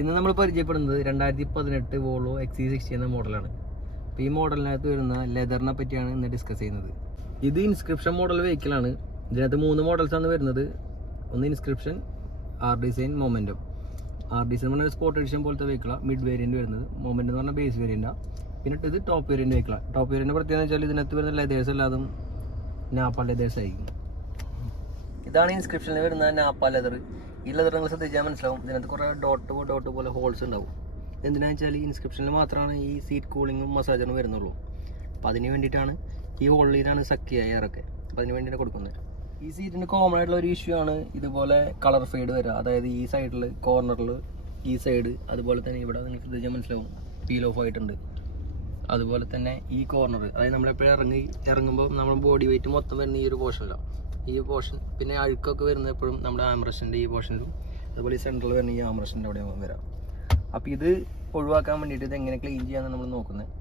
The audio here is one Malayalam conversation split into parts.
ഇന്ന് നമ്മൾ പരിചയപ്പെടുന്നത് 2018 വോൾവോ XC60 എന്ന മോഡലാണ്. അപ്പോൾ ഈ മോഡലിനകത്ത് വരുന്ന ലെതറിനെ പറ്റിയാണ് ഇന്ന് ഡിസ്കസ് ചെയ്യുന്നത്. ഇത് ഇൻസ്ക്രിപ്ഷൻ മോഡൽ വെഹിക്കിളാണ്. ഇതിനകത്ത് 3 മോഡൽസാണ് വരുന്നത്. ഒന്ന് inscription, R design, momentum. R design എന്ന് പറഞ്ഞാൽ സ്പോർട്ട് എഡിഷൻ പോലത്തെ വെഹിക്കിളാണ്, മിഡ് വേരിയൻറ്റ് വരുന്നത്. മൊമെൻറ്റം എന്ന് പറഞ്ഞാൽ ബേസ് വേരിയൻറ്റാണ്. പിന്നെ ഇത് ടോപ്പ് വേരിയൻറ്റ് വെഹിക്കിളാണ്. ടോപ്പ് വേരിയൻറ്റ് പ്രത്യേകത വെച്ചാൽ ഇതിനകത്ത് വരുന്ന ലെതേഴ്സ് എല്ലാതും നാപ്പ ലെതേഴ്സ് ആയിരിക്കും. ഇതാണ് ഇൻസ്ക്രിപ്ഷനിൽ വരുന്ന നാപ്പ ലെതർ. ഈ ലെതർ നിങ്ങൾ ശ്രദ്ധിച്ചാൽ മനസ്സിലാവും, ഇതിനകത്ത് കുറേ ഡോട്ട് പോലെ ഹോൾസ് ഉണ്ടാവും. എന്തിനാണെന്ന് വെച്ചാൽ ഈ ഇൻസ്ക്രിപ്ഷനിൽ മാത്രമാണ് ഈ സീറ്റ് കൂളിങ്ങും മസാജറും വരുന്നുള്ളൂ. അപ്പോൾ അതിന് വേണ്ടിയിട്ടാണ് ഈ ഹോളിലാണ് സക്ക് ചെയ്യുക എയറൊക്കെ. അപ്പോൾ അതിന് വേണ്ടിയാണ് കൊടുക്കുന്നത്. ഈ സീറ്റിൻ്റെ കോമൺ ആയിട്ടുള്ള ഒരു ഇഷ്യൂ ആണ് ഇതുപോലെ കളർ ഫെയ്ഡ് വരിക. അതായത് ഈ സൈഡിൽ കോർണറിൽ ഈ സൈഡ്, അതുപോലെ തന്നെ ഇവിടെ നിങ്ങൾക്ക് ശ്രദ്ധിച്ചാൽ മനസ്സിലാവും പീൽ ഓഫ് ആയിട്ടുണ്ട്. അതുപോലെ തന്നെ ഈ കോർണർ, അതായത് നമ്മളെപ്പോഴും ഇറങ്ങുമ്പോൾ നമ്മുടെ ബോഡി വെയിറ്റ് മൊത്തം വരുന്ന ഈ ഒരു പോർഷനിലാണ്. ഈ പോർഷൻ പിന്നെ അഴുക്കൊക്കെ വരുന്നത് എപ്പോഴും നമ്മുടെ ആംറസ്റ്റിൻ്റെ ഈ പോർഷനിലും, അതുപോലെ ഈ സെൻറ്ററിൽ വരുന്ന ഈ ആംറസ്റ്റിൻ്റെ അവിടെ വരാം. അപ്പോൾ ഇത് ഒഴിവാക്കാൻ വേണ്ടിയിട്ട് ഇത് എങ്ങനെ ക്ലീൻ ചെയ്യാമെന്ന് നമ്മൾ നോക്കുന്നത്.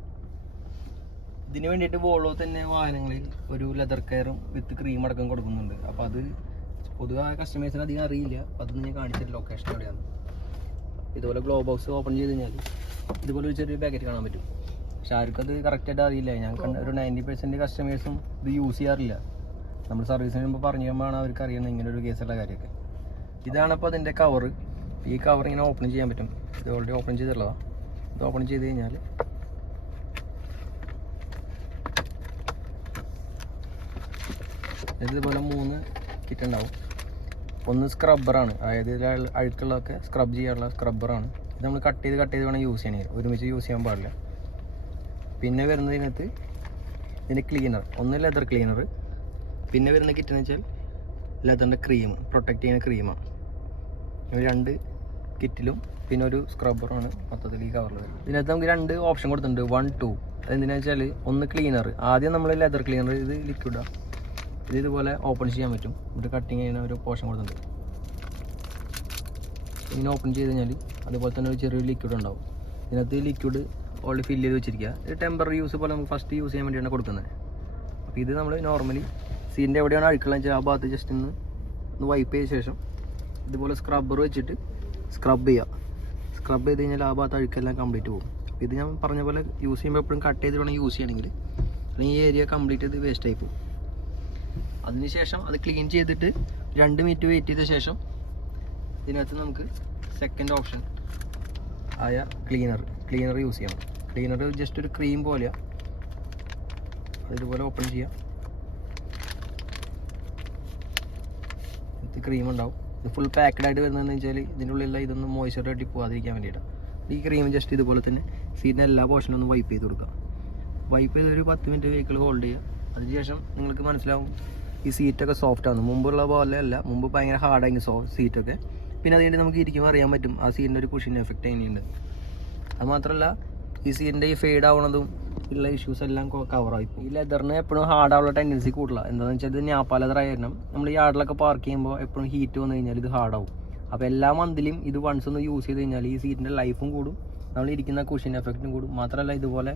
ഇതിന് വേണ്ടിയിട്ട് വോൾവോ തന്നെ വാഹനങ്ങളിൽ ഒരു ലെതർ കെയറും വിത്ത് ക്രീം അടക്കം കൊടുക്കുന്നുണ്ട്. അപ്പോൾ അത് പൊതുവെ കസ്റ്റമേഴ്സിന് അധികം അറിയില്ല. അപ്പോൾ അത് ഞാൻ കാണിച്ചിട്ട് ലൊക്കേഷൻ എവിടെയാണ്. ഇതുപോലെ ഗ്ലോ ബോക്സ് ഓപ്പൺ ചെയ്ത് കഴിഞ്ഞാൽ ഇതുപോലെ ഒരു ചെറിയ പാക്കറ്റ് കാണാൻ പറ്റും. പക്ഷെ ആർക്കും അത് കറക്റ്റായിട്ട് അറിയില്ല. ഞാൻ കണ്ട ഒരു 90% കസ്റ്റമേഴ്സും ഇത് യൂസ് ചെയ്യാറില്ല. നമ്മൾ സർവീസിന് മുമ്പ് പറഞ്ഞു കഴിയുമ്പോഴാണ് അവർക്ക് അറിയുന്നത് ഇങ്ങനെ ഒരു കേസുള്ള കാര്യമൊക്കെ. ഇതാണിപ്പോൾ അതിൻ്റെ കവറ്. ഈ കവർ ഇങ്ങനെ ഓപ്പൺ ചെയ്യാൻ പറ്റും. ഇത് ഓൾറെഡി ഓപ്പൺ ചെയ്തിട്ടുള്ളതാണ്. ഇത് ഓപ്പൺ ചെയ്ത് കഴിഞ്ഞാൽ ഇതുപോലെ 3 കിറ്റ് ഉണ്ടാവും. ഒന്ന് സ്ക്രബ്ബറാണ്, അതായത് അഴുക്കുള്ളതൊക്കെ സ്ക്രബ് ചെയ്യാനുള്ള സ്ക്രബ്ബറാണ്. ഇത് നമ്മൾ കട്ട് ചെയ്ത് വേണം യൂസ് ചെയ്യണമെങ്കിൽ, ഒരുമിച്ച് യൂസ് ചെയ്യാൻ പാടില്ല. പിന്നെ വരുന്നതിനകത്ത് ഇതിൻ്റെ ക്ലീനർ, ഒന്ന് ലെതർ ക്ലീനർ. പിന്നെ വരുന്ന കിറ്റ് എന്ന് വെച്ചാൽ ലെതറിൻ്റെ ക്രീം, പ്രൊട്ടക്റ്റ് ചെയ്യുന്ന ക്രീമാണ്. 2 കിറ്റിലും പിന്നെ ഒരു സ്ക്രബ്ബറാണ് മൊത്തത്തിൽ ഈ കവറിൽ വരുന്നത്. ഇതിനകത്ത് നമുക്ക് 2 ഓപ്ഷൻ കൊടുത്തിട്ടുണ്ട്, 1, 2. അതെന്തിനാ വെച്ചാൽ ഒന്ന് ക്ലീനർ, ആദ്യം നമ്മൾ ലെതർ ക്ലീനർ ഇത് ലിക്വിഡാണ്. ഇത് ഇതുപോലെ ഓപ്പൺ ചെയ്യാൻ പറ്റും. ഇവിടെ കട്ടിങ് ചെയ്യുന്ന ഒരു പോർഷൻ കൊടുത്തിട്ടുണ്ട്. ഇങ്ങനെ ഓപ്പൺ ചെയ്ത് കഴിഞ്ഞാൽ അതുപോലെ തന്നെ ഒരു ചെറിയൊരു ലിക്വിഡ് ഉണ്ടാവും. ഇതിനകത്ത് ലിക്വിഡ് ഓൾറെഡി ഫില്ല് ചെയ്ത് വെച്ചിരിക്കുക. ഇത് ടെമ്പററി യൂസ് പോലെ നമുക്ക് ഫസ്റ്റ് യൂസ് ചെയ്യാൻ വേണ്ടിയാണ് കൊടുക്കുന്നത്. അപ്പോൾ ഇത് നമ്മൾ നോർമലി സീൻ്റെ എവിടെയാണ് അഴുക്കുള്ളത് വെച്ചാൽ ആ ഭാഗത്ത് ജസ്റ്റ് ഒന്ന് വൈപ്പ് ചെയ്ത ശേഷം ഇതുപോലെ സ്ക്രബ്ബർ വെച്ചിട്ട് സ്ക്രബ് ചെയ്യുക. സ്ക്രബ് ചെയ്ത് കഴിഞ്ഞാൽ ആ ഭാഗത്ത് അഴുക്കെല്ലാം കംപ്ലീറ്റ് പോകും. അപ്പോൾ ഇത് ഞാൻ പറഞ്ഞ പോലെ യൂസ് ചെയ്യുമ്പോൾ എപ്പോഴും കട്ട് ചെയ്ത് വേണം യൂസ് ചെയ്യണമെങ്കിൽ, അല്ലെങ്കിൽ ഈ ഏരിയ കംപ്ലീറ്റ് ഇത് വേസ്റ്റ് ആയി പോകും. അതിനുശേഷം അത് ക്ലീൻ ചെയ്തിട്ട് 2 മിനിറ്റ് വെയിറ്റ് ചെയ്ത ശേഷം ഇതിനകത്ത് നമുക്ക് സെക്കൻഡ് ഓപ്ഷൻ ആയ ക്ലീനർ യൂസ് ചെയ്യണം. ക്ലീനർ ജസ്റ്റ് ഒരു ക്രീം പോലെയാണ്. ഇതുപോലെ ഓപ്പൺ ചെയ്യാം. ഇത് ക്രീം ഉണ്ടാവും. ഇത് ഫുൾ പാക്കഡ് ആയിട്ട് വരുന്നതെന്ന് വെച്ചാൽ ഇതിൻ്റെ ഉള്ളിലുള്ള ഇതൊന്നും മോയ്സ്ചർ ആയിട്ട് പോകാതിരിക്കാൻ വേണ്ടിയിട്ടാണ്. ഈ ക്രീം ജസ്റ്റ് ഇതുപോലെ തന്നെ സീറ്റിൻ്റെ എല്ലാ പോർഷനും ഒന്ന് വൈപ്പ് ചെയ്ത് കൊടുക്കുക. വൈപ്പ് ചെയ്ത് ഒരു 10 മിനിറ്റ് വെഹിക്കിൾ ഹോൾഡ് ചെയ്യുക. അതിനുശേഷം നിങ്ങൾക്ക് മനസ്സിലാവും ഈ സീറ്റൊക്കെ സോഫ്റ്റ് ആണ്. മുമ്പുള്ള പോലെ അല്ല, മുമ്പ് ഭയങ്കര ഹാർഡായി സീറ്റൊക്കെ. പിന്നെ അതുകൊണ്ട് നമുക്ക് ഇരിക്കുമ്പോൾ അറിയാൻ പറ്റും ആ സീറ്റിൻ്റെ ഒരു കുഷൻ എഫക്റ്റ് എങ്ങനെയുണ്ട്. അത് മാത്രമല്ല ഈ സീറ്റിൻ്റെ ഈ ഫെയ്ഡ് ആവണതും ഉള്ള ഇഷ്യൂസ് എല്ലാം കവറായി. ഈ ലെതറിന് എപ്പോഴും ഹാർഡാവുള്ള ടെൻഡൻസി കൂടുതല. എന്താണെന്ന് വെച്ചാൽ ഇത് നാപ്പ ലെതറായ കാരണം നമ്മൾ ഈ യാർഡിലൊക്കെ പാർക്ക് ചെയ്യുമ്പോൾ എപ്പോഴും ഹീറ്റ് വന്നു കഴിഞ്ഞാൽ ഇത് ഹാർഡാവും. അപ്പോൾ എല്ലാ മന്തിലും ഇത് വൺസ് ഒന്ന് യൂസ് ചെയ്ത് കഴിഞ്ഞാൽ ഈ സീറ്റിൻ്റെ ലൈഫും കൂടും, നമ്മൾ ഇരിക്കുന്ന കുഷൻ എഫക്റ്റും കൂടും. മാത്രമല്ല ഇതുപോലെ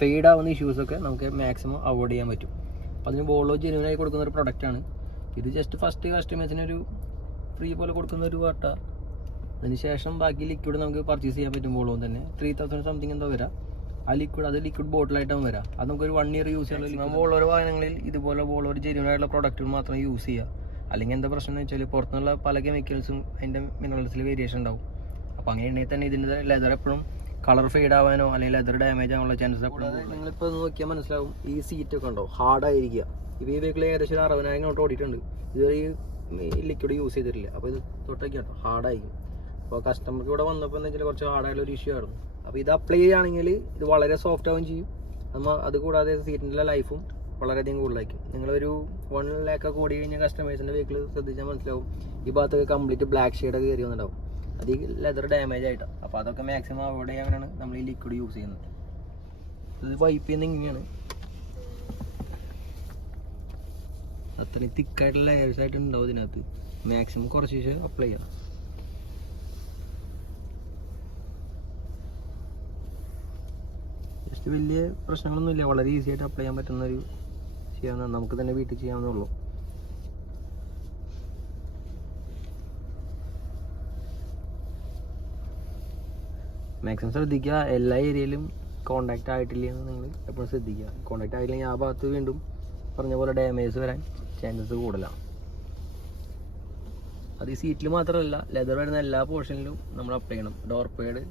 ഫെയ്ഡ് ആവുന്ന ഇഷ്യൂസൊക്കെ നമുക്ക് മാക്സിമം അവോയ്ഡ് ചെയ്യാൻ പറ്റും. അപ്പോൾ അതിന് വോൾവോ ജെന്യുവനായി കൊടുക്കുന്ന ഒരു പ്രൊഡക്റ്റാണ് ഇത്. ജസ്റ്റ് ഫസ്റ്റ് കസ്റ്റമേഴ്സിനൊരു ഫ്രീ പോലെ കൊടുക്കുന്ന ഒരു വാട്ട. അതിനുശേഷം ബാക്കി ലിക്വിഡ് നമുക്ക് പർച്ചേസ് ചെയ്യാൻ പറ്റും. വോൾവോ തന്നെ 3000 സംതിങ് എന്തോ വരാം. ആ ലിക്വിഡ് അത് ലിക്വിഡ് ബോട്ടിലായിട്ടാവും വരാം. അത് നമുക്കൊരു 1 ഇയർ യൂസ് ചെയ്യാനുള്ള വോൾവോ വാഹനങ്ങളിൽ ഇതുപോലെ വോൾവോ ജെന്യുവനായിട്ടുള്ള പ്രൊഡക്റ്റുകൾ മാത്രം യൂസ് ചെയ്യുക. അല്ലെങ്കിൽ എന്താ പ്രശ്നം എന്ന് വെച്ചാൽ പുറത്തുനിന്നുള്ള പല കെമിക്കൽസും അതിൻ്റെ മിനറൽസിൽ വേരിയേഷൻ ഉണ്ടാവും. അപ്പോൾ അങ്ങനെയാണെങ്കിൽ തന്നെ ഇതിൻ്റെ ലെതർ എപ്പോഴും കളർ ഫെയ്ഡ് ആവാനോ അല്ലെങ്കിൽ ലെതർ ഡാമേജ് ആവാനുള്ള ചാൻസസ് എപ്പോഴും. നിങ്ങളിപ്പോൾ നോക്കിയാൽ മനസ്സിലാവും ഈ സീറ്റൊക്കെ ഉണ്ടോ ഹാർഡായിരിക്കുക. ഇപ്പോൾ ഈ വെഹിക്കിൾ ഏകദേശം 60,000 കിലോമീറ്റർ ഓടിയിട്ടുണ്ട്. ഇതുവരെ ഈ ലിക്വിഡ് യൂസ് ചെയ്തിട്ടില്ല. അപ്പോൾ ഇത് തൊട്ടൊക്കെ കേട്ടോ ഹാർഡായിരിക്കും. അപ്പോൾ കസ്റ്റമർക്ക് ഇവിടെ വന്നപ്പോൾ എന്ന് വെച്ചാൽ കുറച്ച് ഹാർഡായുള്ള ഒരു ഇഷ്യൂ ആയിരുന്നു. അപ്പോൾ ഇത് അപ്ലൈ ചെയ്യുകയാണെങ്കിൽ ഇത് വളരെ സോഫ്റ്റ് ആവുകയും ചെയ്യും. അതുകൂടാതെ സീറ്റിൻ്റെ ലൈഫും വളരെയധികം കൂടുതലായിരിക്കും. നിങ്ങളൊരു 1 lakh കൂടി കഴിഞ്ഞ കസ്റ്റമേഴ്സിൻ്റെ വെഹിക്കിൾ ശ്രദ്ധിച്ചാൽ മനസ്സിലാവും ഈ ഭാഗത്തൊക്കെ കംപ്ലീറ്റ് ബ്ലാക്ക് ഷെയ്ഡൊക്കെ കയറി വന്നിട്ടുണ്ടാവും. അത് ഈ ലെതർ ഡാമേജ് ആയിട്ടാണ്. അപ്പോൾ അതൊക്കെ മാക്സിമം അവോയ്ഡ് ചെയ്യാനാണ് നമ്മൾ ഈ ലിക്വിഡ് യൂസ് ചെയ്യുന്നത്. ഇത് വൈപ്പ് ചെയ്യുന്ന ഇങ്ങനെയാണ്. അത്രയും തിക്കായിട്ടുള്ള ലെയേഴ്സ് ആയിട്ട് ഉണ്ടാവും ഇതിനകത്ത്. മാക്സിമം കുറച്ച് ശേഷം അപ്ലൈ ചെയ്യണം. ജസ്റ്റ് വലിയ പ്രശ്നങ്ങളൊന്നുമില്ല, വളരെ ഈസി ആയിട്ട് അപ്ലൈ ചെയ്യാൻ പറ്റുന്നൊരു ചെയ്യാവുന്ന, നമുക്ക് തന്നെ വീട്ടിൽ ചെയ്യാവുന്നുള്ളൂ. മാക്സിമം ശ്രദ്ധിക്കുക. എല്ലാ ഏരിയയിലും കോണ്ടാക്റ്റ് ആയിട്ടില്ല എന്ന് നിങ്ങൾ എപ്പോഴും ശ്രദ്ധിക്കുക. കോണ്ടാക്റ്റ് ആയില്ലെങ്കിൽ ആ ഭാഗത്ത് വീണ്ടും പറഞ്ഞ പോലെ ഡാമേജ് വരാൻ ചാൻസസ് കൂടുതലാണ്. അത് ഈ സീറ്റിൽ മാത്രമല്ല, ലെതർ വരുന്ന എല്ലാ പോർഷനിലും നമ്മൾ അപ്ലൈ ചെയ്യണം. ഡോർ പേഡ്,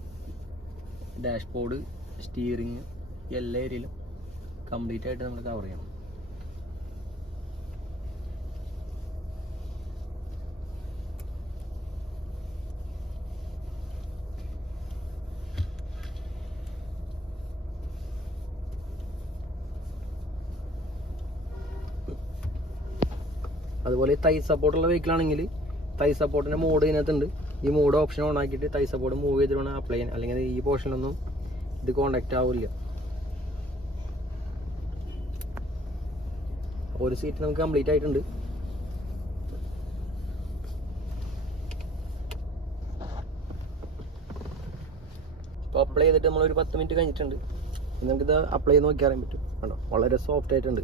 ഡാഷ്ബോർഡ്, സ്റ്റിയറിങ്, എല്ലാ ഏരിയയിലും കംപ്ലീറ്റ് ആയിട്ട് നമ്മൾ കവർ ചെയ്യണം. അതുപോലെ തൈ സപ്പോർട്ടുള്ള വെഹിക്കിളാണെങ്കിൽ തൈ സപ്പോർട്ടിൻ്റെ മോഡ് ഇതിനകത്തുണ്ട്. ഈ മോഡ് ഓപ്ഷൻ ഓൺ ആക്കിയിട്ട് തൈ സപ്പോർട്ട് മൂവ് ചെയ്തിട്ട് വേണം അപ്ലൈ ചെയ്യാൻ, അല്ലെങ്കിൽ ഈ പോർഷനിലൊന്നും ഇത് കോണ്ടാക്റ്റ് ആവില്ല. അപ്പോൾ ഒരു സീറ്റ് നമുക്ക് കംപ്ലീറ്റ് ആയിട്ടുണ്ട്. ഇപ്പോൾ അപ്ലൈ ചെയ്തിട്ട് നമ്മളൊരു 10 മിനിറ്റ് കഴിഞ്ഞിട്ടുണ്ട്. നമുക്കിത് അപ്ലൈ ചെയ്ത് നോക്കി അറിയാൻ പറ്റും. കണ്ടോ, വളരെ സോഫ്റ്റ് ആയിട്ടുണ്ട്.